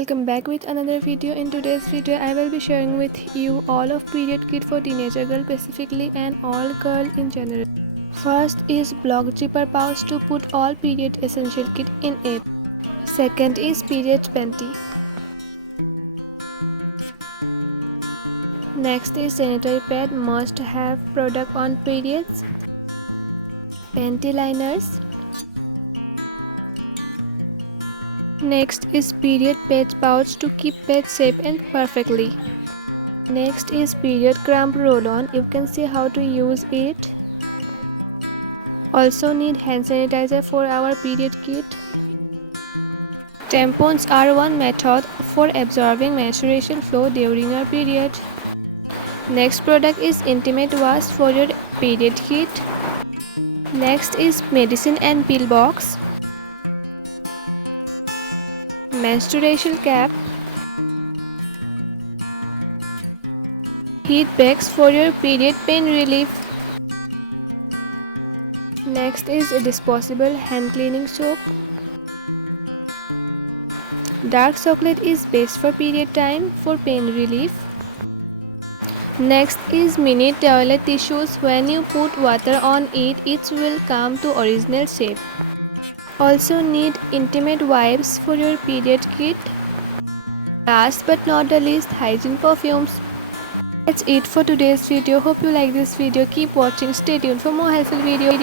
Welcome back with another video. In today's video I will be sharing with you all of period kit for teenager girl specifically and all girl in general. First is block zipper pouch to put all period essential kit in it. Second is period panty. Next is sanitary pad, must have product on periods. Panty liners. Next is period pads pouch to keep pads safe and perfectly. Next is period cramp roll-on. You can see how to use it. Also need hand sanitizer for our period kit. Tampons are one method for absorbing menstruation flow during your period. Next product is intimate wash for your period kit. Next is medicine and pill box. Menstruation cap. Heat packs for your period pain relief. Next is a disposable hand cleaning soap. Dark chocolate is best for period time for pain relief. Next is mini toilet tissues. When you put water on it, it will come to original shape. Also need intimate wipes for your period kit. Last but not the least, hygiene perfumes. That's it for today's video. Hope you like this video. Keep watching. Stay tuned for more helpful videos.